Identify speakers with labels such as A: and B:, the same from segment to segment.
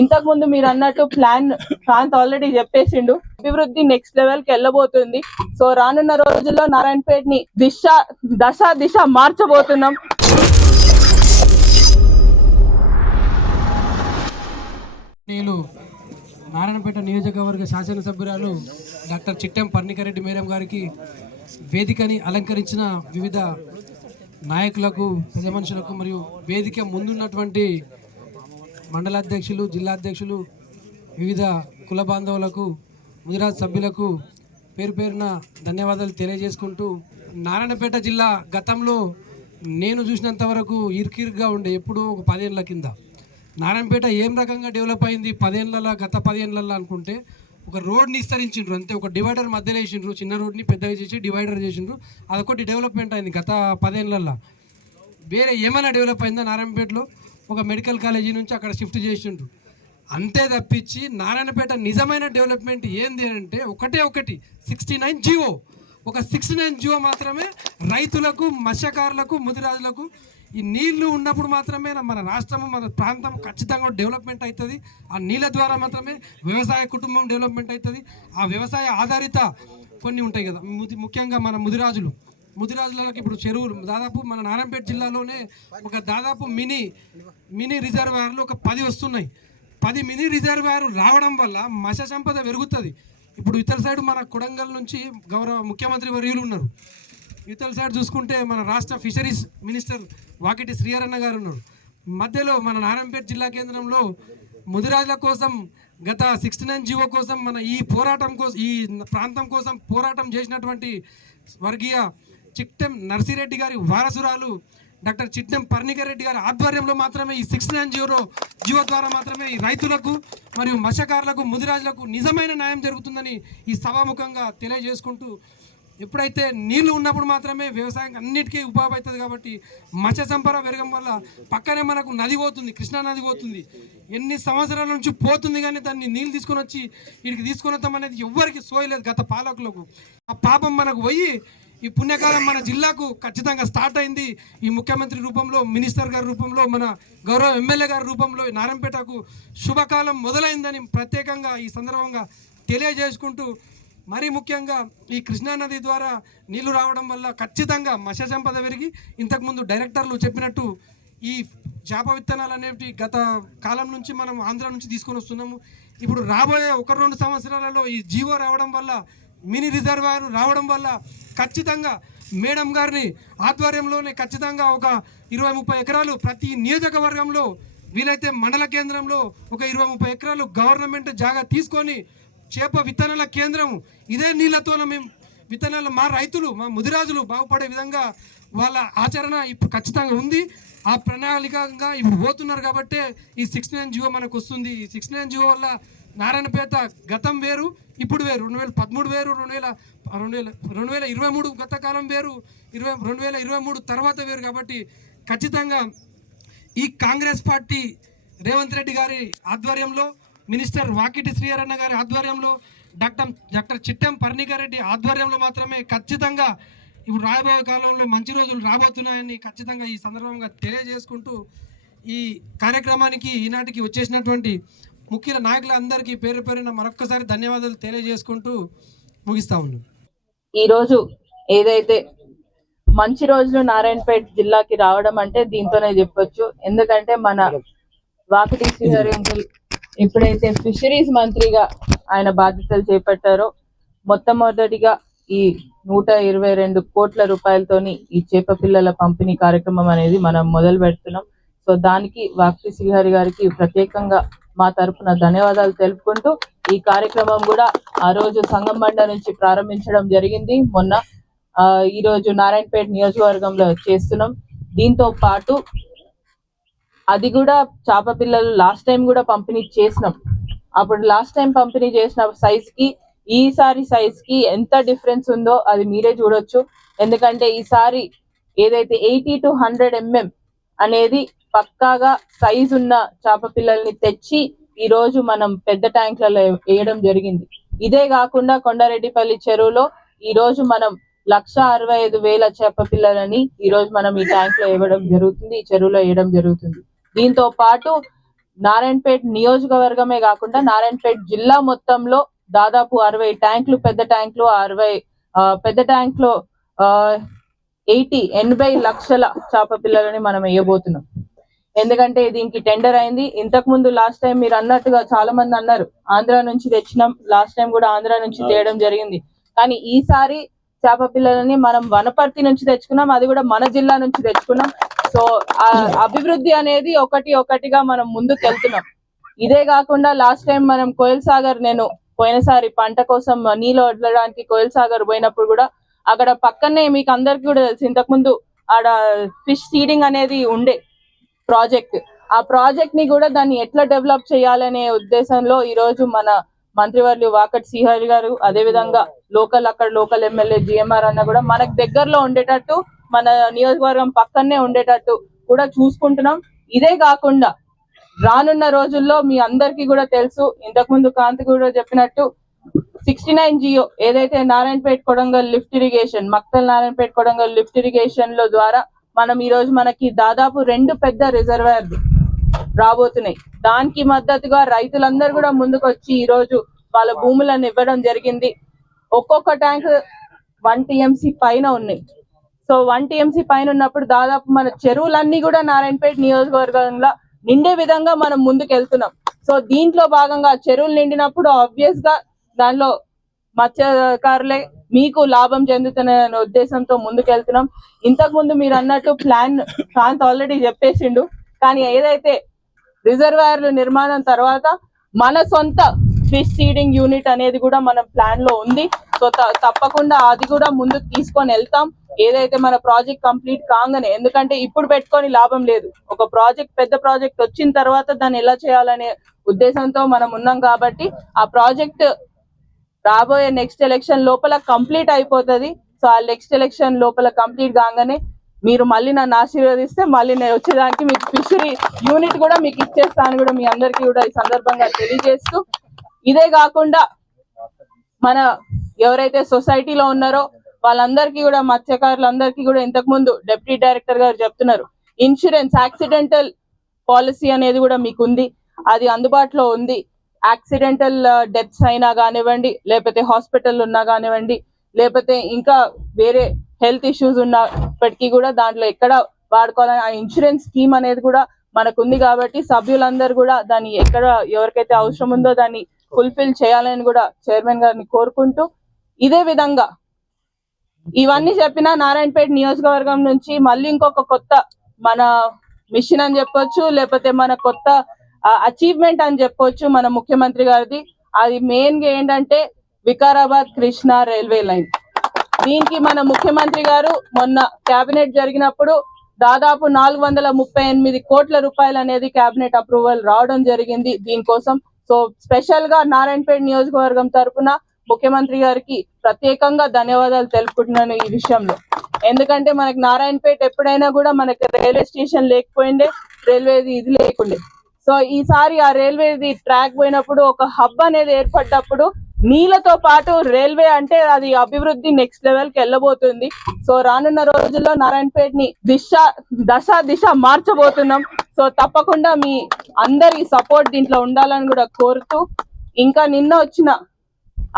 A: ఇంతకు ముందు మీరు అన్నట్టు ప్లాన్ ప్రాంత్ ఆల్రెడీ చెప్పేసిండు. అభివృద్ధి నెక్స్ట్ లెవెల్కి వెళ్ళబోతుంది. సో రానున్న రోజుల్లో నారాయణపేట్ని దిశ దశ దిశ మార్చబోతున్నాం.
B: నేను నారాయణపేట నియోజకవర్గ శాసనసభ్యురాలు డాక్టర్ చిట్టెం పర్ణికారెడ్డి మేడం గారికి వేదికని అలంకరించిన వివిధ నాయకులకు ప్రజమనుషులకు మనుషులకు మరియు వేదిక ముందున్నటువంటి మండలాధ్యక్షులు జిల్లాధ్యక్షులు వివిధ కుల బాంధవులకు ముదిరాజ్ సభ్యులకు పేరు పేరున ధన్యవాదాలు తెలియజేసుకుంటూ నారాయణపేట జిల్లా గతంలో నేను చూసినంత వరకు ఇరుకిరుగ్గా ఉండే ఎప్పుడూ ఒక పదేళ్ళ కింద. నారాయణపేట ఏం రకంగా డెవలప్ అయింది? పదేళ్ళ గత పదేళ్ళ అనుకుంటే ఒక రోడ్ని విస్తరించిండ్రు. అంతే ఒక డివైడర్ మధ్యలో వేసిండ్రు. చిన్న రోడ్ని పెద్దగా చేసి డివైడర్ చేసిండ్రు. అదొకటి డెవలప్మెంట్ అయింది గత పదేళ్ళల్లో వేరే ఏమైనా డెవలప్ అయిందా నారాయణపేటలో? ఒక మెడికల్ కాలేజీ నుంచి అక్కడ షిఫ్ట్ చేసిండ్రు. అంతే తప్పించి నారాయణపేట నిజమైన డెవలప్మెంట్ ఏంది అంటే ఒకటే ఒకటి సిక్స్టీ నైన్ జియో ఒక సిక్స్టీ నైన్ జియో మాత్రమే రైతులకు మత్స్యకారులకు ముదిరాజులకు ఈ నీళ్ళు ఉన్నప్పుడు మాత్రమే మన రాష్ట్రం మన ప్రాంతం ఖచ్చితంగా డెవలప్మెంట్ అవుతుంది ఆ నీళ్ళ ద్వారా మాత్రమే వ్యవసాయ కుటుంబం డెవలప్మెంట్ అవుతుంది ఆ వ్యవసాయ ఆధారిత కొన్ని ఉంటాయి కదా ముది- ముఖ్యంగా మన ముదిరాజులు. ముదిరాజులలోకి ఇప్పుడు చెరువులు. దాదాపు మన నారాయణపేట జిల్లాలోనే ఒక దాదాపు మినీ మినీ రిజర్వాయర్లు ఒక పది వస్తున్నాయి. పది మినీ రిజర్వాయర్ రావడం వల్ల మత్స్య సంపద పెరుగుతుంది. ఇప్పుడు ఇతర సైడ్ మన కొడంగల్ నుంచి గౌరవ ముఖ్యమంత్రి వర్యులు ఉన్నారు. ఇతర సైడ్ చూసుకుంటే మన రాష్ట్ర ఫిషరీస్ మినిస్టర్ వాకిటి శ్రీహరన్న గారు ఉన్నారు. మధ్యలో మన నారాయణపేట జిల్లా కేంద్రంలో ముదిరాజుల కోసం గత సిక్స్టీ నైన్ జీవో కోసం మన ఈ పోరాటం కోసం ఈ ప్రాంతం కోసం పోరాటం చేసినటువంటి వర్గీయ చిట్టెం నర్సిరెడ్డి గారి వారసురాలు డాక్టర్ చిట్టెం పర్ణికరెడ్డి గారి ఆధ్వర్యంలో మాత్రమే ఈ సిక్స్ నైన్ జీరో జీవో ద్వారా మాత్రమే ఈ రైతులకు మరియు మత్స్యకారులకు ముదిరాజులకు నిజమైన న్యాయం జరుగుతుందని ఈ సభాముఖంగా తెలియజేసుకుంటూ ఎప్పుడైతే నీళ్ళు ఉన్నప్పుడు మాత్రమే వ్యవసాయం అన్నిటికీ ఉపాధి అవుతుంది కాబట్టి మత్స్య సంపద పెరగడం వల్ల పక్కనే మనకు నది పోతుంది కృష్ణా నది పోతుంది. ఎన్ని సంవత్సరాల నుంచి పోతుంది కానీ దాన్ని నీళ్ళు తీసుకొని వచ్చి వీడికి తీసుకొని వద్దాం అనేది ఎవ్వరికి సోయలేదు గత పాలకులకు. ఆ పాపం మనకు పోయి ఈ పుణ్యకాలం మన జిల్లాకు ఖచ్చితంగా స్టార్ట్ అయింది. ఈ ముఖ్యమంత్రి రూపంలో మినిస్టర్ గారి రూపంలో మన గౌరవ ఎమ్మెల్యే గారి రూపంలో నారంపేటకు శుభకాలం మొదలైందని ప్రత్యేకంగా ఈ సందర్భంగా తెలియజేసుకుంటూ మరీ ముఖ్యంగా ఈ కృష్ణానది ద్వారా నీళ్ళు రావడం వల్ల ఖచ్చితంగా మత్స్య సంపద పెరిగి ఇంతకుముందు డైరెక్టర్లు చెప్పినట్టు ఈ చేప విత్తనాలు అనేవి గత కాలం నుంచి మనం ఆంధ్ర నుంచి తీసుకొని వస్తున్నాము. ఇప్పుడు రాబోయే ఒక రెండు సంవత్సరాలలో ఈ జీవో రావడం వల్ల మినీ రిజర్వాయర్ రావడం వల్ల ఖచ్చితంగా మేడం గారిని ఆధ్వర్యంలోనే ఖచ్చితంగా ఒక ఇరవై ముప్పై ఎకరాలు ప్రతి నియోజకవర్గంలో వీలైతే మండల కేంద్రంలో ఒక ఇరవై ముప్పై ఎకరాలు గవర్నమెంట్ జాగా తీసుకొని చేప విత్తనాల కేంద్రం ఇదే నీళ్ళతో మేము విత్తనాలు మా రైతులు మా ముదిరాజులు బాగుపడే విధంగా వాళ్ళ ఆచరణ ఇప్పుడు ఖచ్చితంగా ఉంది. ఆ ప్రణాళికంగా ఇప్పుడు పోతున్నారు కాబట్టే ఈ సిక్స్ నైన్ జియో మనకు వస్తుంది. ఈ సిక్స్ నైన్ జియో వల్ల నారాయణపేట గతం వేరు ఇప్పుడు వేరు. రెండు వేల పదమూడు వేరు రెండు వేల రెండు వేల రెండు వేల ఇరవై మూడు గత కాలం వేరు ఇరవై రెండు వేల ఇరవై మూడు తర్వాత వేరు కాబట్టి ఖచ్చితంగా ఈ కాంగ్రెస్ పార్టీ రేవంత్ రెడ్డి గారి ఆధ్వర్యంలో మినిస్టర్ వాకిటి శ్రీహరణ గారి ఆధ్వర్యంలో డాక్టర్ డాక్టర్ చిట్టెం పర్ణికారెడ్డి ఆధ్వర్యంలో మాత్రమే ఖచ్చితంగా ఇప్పుడు రాబోయే కాలంలో మంచి రోజులు రాబోతున్నాయని ఖచ్చితంగా ఈ సందర్భంగా తెలియజేసుకుంటూ ఈ కార్యక్రమానికి ఈనాటికి వచ్చేసినటువంటి ముఖ్య నాయకులందరికీ పేరు పేరున మరొక్కసారి ధన్యవాదాలు తెలియజేసుకుంటూ ముగిస్తా ఉన్నాను.
A: ఈ రోజు ఏదైతే మంచి రోజులు నారాయణపేట జిల్లాకి రావడం అంటే దీంతోనే చెప్పొచ్చు. ఎందుకంటే మన వాకిటి శ్రీహరి ఎప్పుడైతే ఫిషరీస్ మంత్రిగా ఆయన బాధ్యతలు చేపట్టారో మొట్టమొదటిగా ఈ నూట ఇరవై రెండు కోట్ల రూపాయలతోని ఈ చేప పిల్లల పంపిణీ కార్యక్రమం అనేది మనం మొదలు పెడుతున్నాం సో దానికి వాకిటి శ్రీహరి గారికి ప్రత్యేకంగా మా తరపున ధన్యవాదాలు తెలుపుకుంటూ ఈ కార్యక్రమం కూడా ఆ రోజు సంగం బండ నుంచి ప్రారంభించడం జరిగింది. మొన్న ఆ ఈ రోజు నారాయణపేట నియోజకవర్గంలో చేస్తున్నాం. దీంతో పాటు అది కూడా చేప పిల్లలు లాస్ట్ టైం కూడా పంపిణీ చేసినాం. అప్పుడు లాస్ట్ టైం పంపిణీ చేసిన సైజ్కి ఈసారి సైజ్కి ఎంత డిఫరెన్స్ ఉందో అది మీరే చూడొచ్చు. ఎందుకంటే ఈసారి ఏదైతే ఎయిటీ టు హండ్రెడ్ ఎంఎం అనేది పక్కాగా సైజ్ ఉన్న చేప పిల్లల్ని తెచ్చి ఈ రోజు మనం పెద్ద ట్యాంక్లలో వేయడం జరిగింది. ఇదే కాకుండా కొండారెడ్డిపల్లి చెరువులో ఈ రోజు మనం లక్ష అరవై ఐదు వేల చేప పిల్లలని ఈ రోజు మనం ఈ ట్యాంక్లో వేయడం జరుగుతుంది ఈ చెరువులో వేయడం జరుగుతుంది. దీంతో పాటు నారాయణపేట్ నియోజకవర్గమే కాకుండా నారాయణపేట్ జిల్లా మొత్తంలో దాదాపు అరవై ట్యాంకులు పెద్ద ట్యాంకులు అరవై ఆ, పెద్ద ట్యాంక్లో ఎయిటీ ఎనభై లక్షల చేప పిల్లలని మనం వేయబోతున్నాం. ఎందుకంటే దీనికి టెండర్ అయింది. ఇంతకు ముందు లాస్ట్ టైం మీరు అన్నట్టుగా చాలా మంది అన్నారు. ఆంధ్ర నుంచి తెచ్చినాం లాస్ట్ టైం కూడా ఆంధ్ర నుంచి తేయడం జరిగింది. కానీ ఈసారి చేప పిల్లలని మనం వనపర్తి నుంచి తెచ్చుకున్నాం అది కూడా మన జిల్లా నుంచి తెచ్చుకున్నాం. సో ఆ అభివృద్ధి అనేది ఒకటి ఒకటిగా మనం ముందుకు వెళ్తున్నాం ఇదే కాకుండా లాస్ట్ టైం మనం కోయల్ సాగర్ నేను పోయినసారి పంట కోసం నీళ్ళు వదలడానికి కోయల్ సాగర్ పోయినప్పుడు కూడా అక్కడ పక్కనే మీకు అందరికి కూడా తెలుసు. ఇంతకు ముందు ఆడ ఫిష్ సీడింగ్ అనేది ఉండే. ప్రాజెక్ట్. ఆ ప్రాజెక్ట్ని కూడా దాన్ని ఎట్లా డెవలప్ చేయాలనే ఉద్దేశంలో ఈ రోజు మన మంత్రివర్యులు వాకట్ సిహరి గారు అదే విధంగా లోకల్ అక్కడ లోకల్ ఎమ్మెల్యే జిఎంఆర్ అన్న కూడా మనకు దగ్గరలో ఉండేటట్టు మన నియోజకవర్గం పక్కనే ఉండేటట్టు కూడా చూసుకుంటున్నాం. ఇదే కాకుండా రానున్న రోజుల్లో మీ అందరికీ కూడా తెలుసు ఇంతకు ముందు కాంతి కూడా చెప్పినట్టు సిక్స్టీ నైన్ జియో ఏదైతే Narayanpet Kodangal lift irrigation Maktal Narayanpet Kodangal lift ఇరిగేషన్లో ద్వారా మనం ఈ రోజు మనకి దాదాపు రెండు పెద్ద రిజర్వాయర్లు రాబోతున్నాయి. దానికి మద్దతుగా రైతులందరూ కూడా ముందుకు వచ్చి ఈ రోజు వాళ్ళ భూములను ఇవ్వడం జరిగింది. ఒక్కొక్క ట్యాంక్ వన్ టిఎంసి పైన ఉన్నాయి. సో వన్ టిఎంసి పైన ఉన్నప్పుడు దాదాపు మన చెరువులన్నీ కూడా నారాయణపేట నియోజకవర్గంలో నిండే విధంగా మనం ముందుకు వెళ్తున్నాం సో దీంట్లో భాగంగా చెరువులు నిండినప్పుడు ఆబ్వియస్గా దానిలో మత్స్యకారులే మీకు లాభం చెందుతున్న ఉద్దేశంతో ముందుకు వెళ్తున్నాం ఇంతకు ముందు మీరు అన్నట్టు ప్లాన్ కాంత్ ఆల్రెడీ చెప్పేసిండు. కానీ ఏదైతే రిజర్వాయర్లు నిర్మాణం తర్వాత మన సొంత ఫిష్ సీడింగ్ యూనిట్ అనేది కూడా మన ప్లాన్లో ఉంది. సో తప్పకుండా అది కూడా ముందుకు తీసుకొని వెళ్తాం. ఏదైతే మన ప్రాజెక్ట్ కంప్లీట్ కాగానే ఎందుకంటే ఇప్పుడు పెట్టుకొని లాభం లేదు. ఒక ప్రాజెక్ట్ పెద్ద ప్రాజెక్ట్ వచ్చిన తర్వాత దాన్ని ఎలా చేయాలనే ఉద్దేశంతో మనం ఉన్నాం కాబట్టి ఆ ప్రాజెక్ట్ రాబోయే నెక్స్ట్ ఎలక్షన్ లోపల కంప్లీట్ అయిపోతుంది. సో ఆ నెక్స్ట్ ఎలక్షన్ లోపల కంప్లీట్ కాగానే మీరు మళ్ళీ నన్ను ఆశీర్వదిస్తే మళ్ళీ నేను వచ్చేదానికి మీకు ఫిషరీ యూనిట్ కూడా మీకు ఇచ్చేస్తాను కూడా మీ అందరికీ కూడా ఈ సందర్భంగా తెలియజేస్తూ ఇదే కాకుండా మన ఎవరైతే సొసైటీలో ఉన్నారో వాళ్ళందరికీ కూడా మత్స్యకారులందరికీ కూడా ఇంతకు ముందు డిప్యూటీ డైరెక్టర్ గారు చెప్తున్నారు ఇన్సూరెన్స్ యాక్సిడెంటల్ పాలసీ అనేది కూడా మీకు ఉంది అది అందుబాటులో ఉంది. యాక్సిడెంటల్ డెత్స్ అయినా కానివ్వండి లేకపోతే హాస్పిటల్ ఉన్నా కానివ్వండి లేకపోతే ఇంకా వేరే హెల్త్ ఇష్యూస్ ఉన్నప్పటికీ కూడా దాంట్లో ఎక్కడ వాడుకోవాలని ఆ ఇన్సూరెన్స్ స్కీమ్ అనేది కూడా మనకు ఉంది కాబట్టి సభ్యులందరూ కూడా దాన్ని ఎక్కడ ఎవరికైతే అవసరం ఉందో దాన్ని ఫుల్ఫిల్ చేయాలని కూడా చైర్మన్ గారిని కోరుకుంటూ ఇదే విధంగా ఇవన్నీ చెప్పిన నారాయణపేట నియోజకవర్గం నుంచి మళ్ళీ ఇంకొక కొత్త మన మిషన్ అని చెప్పొచ్చు లేకపోతే మన కొత్త అచీవ్మెంట్ అని చెప్పొచ్చు మన ముఖ్యమంత్రి గారిది. అది మెయిన్గా ఏంటంటే వికారాబాద్ కృష్ణా రైల్వే లైన్. దీనికి మన ముఖ్యమంత్రి గారు మొన్న కేబినెట్ జరిగినప్పుడు దాదాపు నాలుగు వందల ముప్పై ఎనిమిది కోట్ల రూపాయలు అనేది కేబినెట్ అప్రూవల్ రావడం జరిగింది దీనికోసం. సో స్పెషల్గా నారాయణపేట నియోజకవర్గం తరఫున ముఖ్యమంత్రి గారికి ప్రత్యేకంగా ధన్యవాదాలు తెలుపుకుంటున్నాను ఈ విషయంలో. ఎందుకంటే మనకి నారాయణపేట ఎప్పుడైనా కూడా మనకి రైల్వే స్టేషన్ లేకపోయిండే రైల్వేది ఇది లేకుండే. సో ఈసారి ఆ రైల్వేది ట్రాక్ పోయినప్పుడు ఒక హబ్ అనేది ఏర్పడ్డప్పుడు నీళ్ళతో పాటు రైల్వే అంటే అది అభివృద్ధి నెక్స్ట్ లెవెల్కి వెళ్ళబోతుంది. సో రానున్న రోజుల్లో నారాయణపేట్ని దిశ దశ దిశ మార్చబోతున్నాం. సో తప్పకుండా మీ అందరి సపోర్ట్ దీంట్లో ఉండాలని కూడా కోరుతూ ఇంకా నిన్న వచ్చిన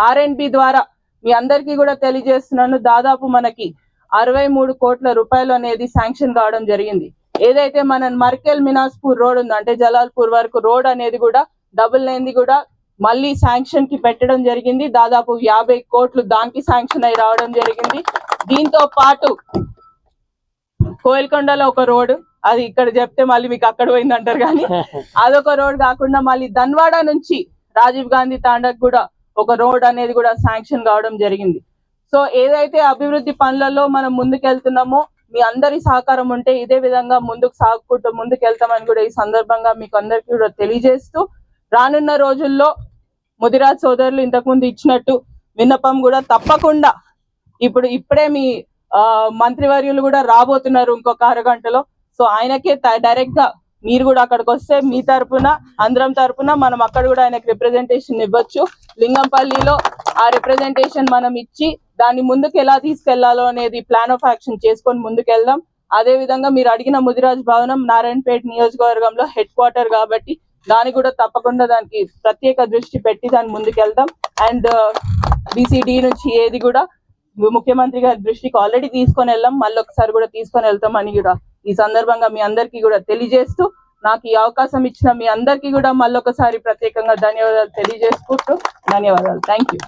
A: ఆర్ ద్వారా మీ అందరికీ కూడా తెలియజేస్తున్నాను. దాదాపు మనకి అరవై మూడు కోట్ల రూపాయలు అనేది శాంక్షన్ కావడం జరిగింది. ఏదైతే మన మర్కెల్ మినాస్పూర్ రోడ్ ఉందో అంటే జలాల్పూర్ వరకు రోడ్ అనేది కూడా డబుల్ లైన్ది కూడా మళ్ళీ శాంక్షన్కి పెట్టడం జరిగింది. దాదాపు యాభై కోట్లు దానికి శాంక్షన్ అయి రావడం జరిగింది. దీంతో పాటు కోయిల్కొండలో ఒక రోడ్ అది ఇక్కడ చెప్తే మళ్ళీ మీకు అక్కడ పోయింది అంటారు కానీ అదొక రోడ్ కాకుండా మళ్ళీ ధన్వాడ నుంచి రాజీవ్ గాంధీ తాండక్ కూడా ఒక రోడ్ అనేది కూడా శాంక్షన్ కావడం జరిగింది. సో ఏదైతే అభివృద్ధి పనులలో మనం ముందుకెళ్తున్నామో మీ అందరి సహకారం ఉంటే ఇదే విధంగా ముందుకు సాగుకుంటూ ముందుకు వెళ్తామని కూడా ఈ సందర్భంగా మీకు అందరికీ కూడా తెలియజేస్తూ రానున్న రోజుల్లో ముదిరాజ్ సోదరులు ఇంతకుముందు ఇచ్చినట్టు విన్నపం కూడా తప్పకుండా ఇప్పుడు ఇప్పుడే మీ ఆ, మంత్రివర్యులు కూడా రాబోతున్నారు ఇంకొక అరగంటలో. సో ఆయనకే డైరెక్ట్గా మీరు కూడా అక్కడికి వస్తే మీ తరపున అందరం తరఫున మనం అక్కడ కూడా ఆయనకి రిప్రజెంటేషన్ ఇవ్వచ్చు. లింగంపల్లిలో ఆ రిప్రజెంటేషన్ మనం ఇచ్చి దాన్ని ముందుకు ఎలా తీసుకెళ్ళాలో అనేది ప్లాన్ ఆఫ్ యాక్షన్ చేసుకొని ముందుకెళ్దాం. అదే విధంగా మీరు అడిగిన ముదిరాజ్ భవనం నారాయణపేట నియోజకవర్గంలో హెడ్ క్వార్టర్ కాబట్టి దాని కూడా తప్పకుండా దానికి ప్రత్యేక దృష్టి పెట్టి దాని ముందుకెళ్దాం. అండ్ uh, బీసీడీ నుంచి ఏది కూడా ముఖ్యమంత్రి గారి దృష్టికి ఆల్రెడీ తీసుకొని వెళ్ళాం. మళ్ళీ ఒకసారి కూడా తీసుకొని వెళ్తాం అని కూడా ఈ సందర్భంగా మీ అందరికీ కూడా తెలియజేస్తూ నాకు ఈ అవకాశం ఇచ్చిన మీ అందరికీ కూడా మళ్ళొకసారి ప్రత్యేకంగా ధన్యవాదాలు తెలియజేసుకుంటూ ధన్యవాదాలు. Thank you